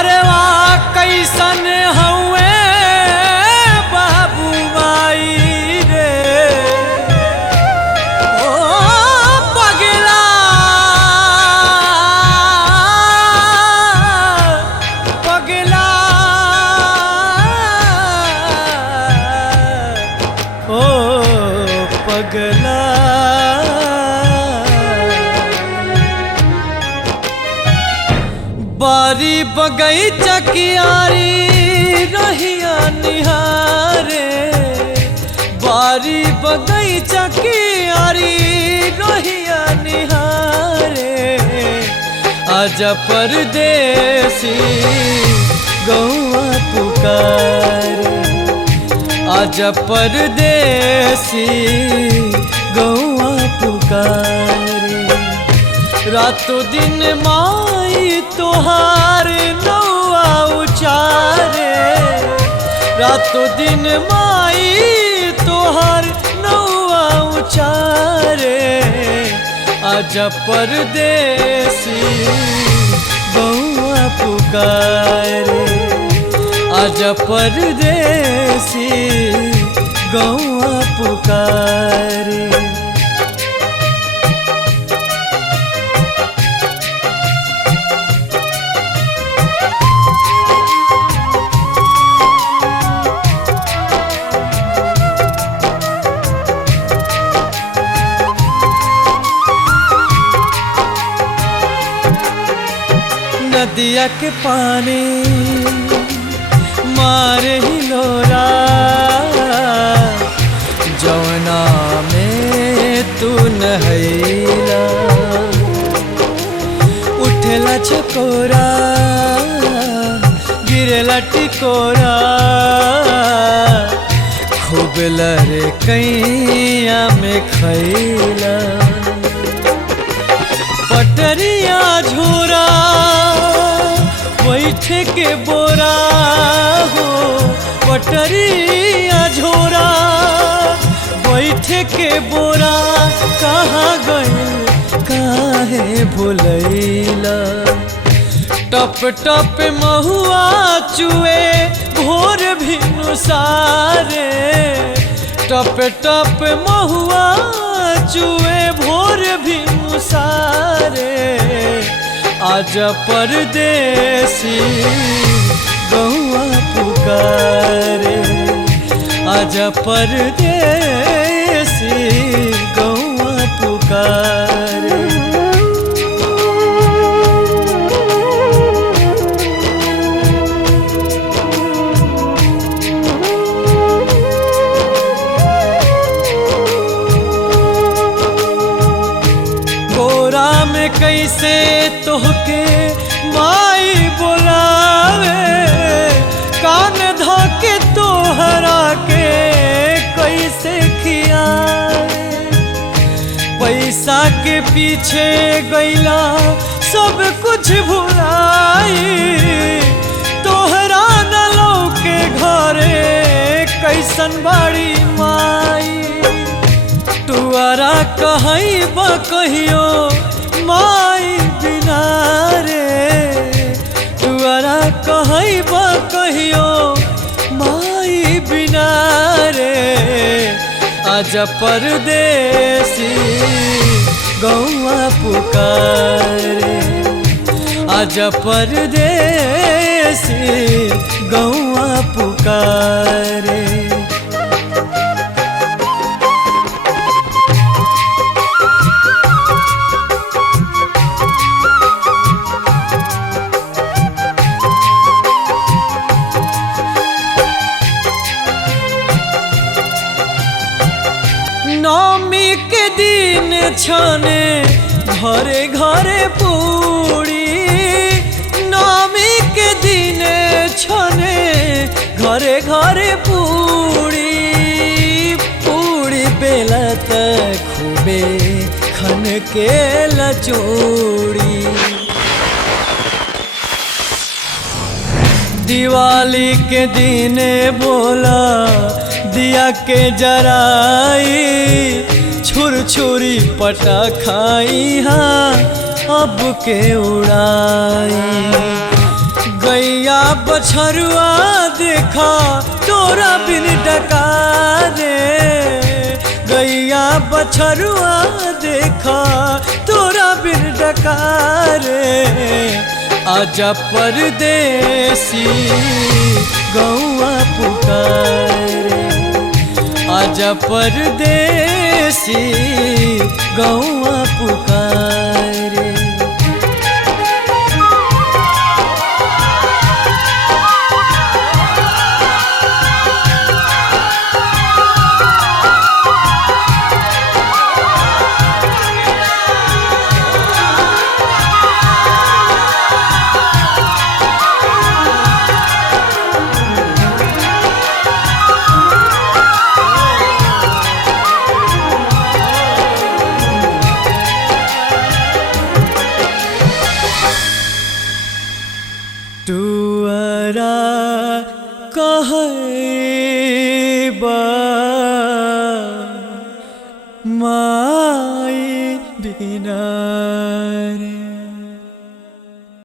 घरवा कैसन हउए बाबू माई रे ओ पगला पगला ओ पगला बारी बगैचा कियारी रहिया निहारे बारी बगैचा कियारी रहिया निहारे आजा परदेसी गौआ पुकारे आजा परदेसी गौआ पुकारे रातों दिन माई तोहार नौआ उचारे रातों दिन माई तोहार नौआ उचारे आजा परदेसी गौआ पुकारे आजा परदेसी गौआ पुकारे नदिया के पानी मारे हिलोरा जौना में तू नहैला उठेला चकोरा गिरेला टिकोरा खूब लरे कैया में खैला पटरिया झोरा बैठे के बोरा हो पटरिया झोरा बैठे के बोरा कहाँ गइल काहे भुलैला टप टप महुआ चुए भोर भिनु सारे टप टप महुआ चुए भोर भिनु सारे आजा परदेसी गौआ पुकारे आजा परदेसी गौआ पुकारे गोरा में कैसे तोहके माई बोलावे कान धोके तोहरा के कैसे खियावे पैसा के पीछे गैला सब कुछ भुलाई तोहरा न लौके घरे कैसन बाड़ी माई तुअरा कहैब कहियो माई बिना रे तुअरा कहैब कहियो माई बिना रे आजा परदेसी गौआ पुकारे आजा परदेसी गौआ पुकारे नवमी के दिन छने घरे घरे पूरी नवमी के दिन छने घरे घरे पूरी पूरी बेला तक खूबे खन के लचोड़ी दिवाली के दिन बोला दिया के जराई छुर छुरी पटा खाई हाँ अब के उड़ाई गई बछरुआ देखा तोरा बिन डकारे, गैया बछरुआ देखा तोरा बिन डकारे। आजा परदेसी गौआ पुकारे, आजा परदेसी गौआ पुकारे। टुअरा कहबा माई बिना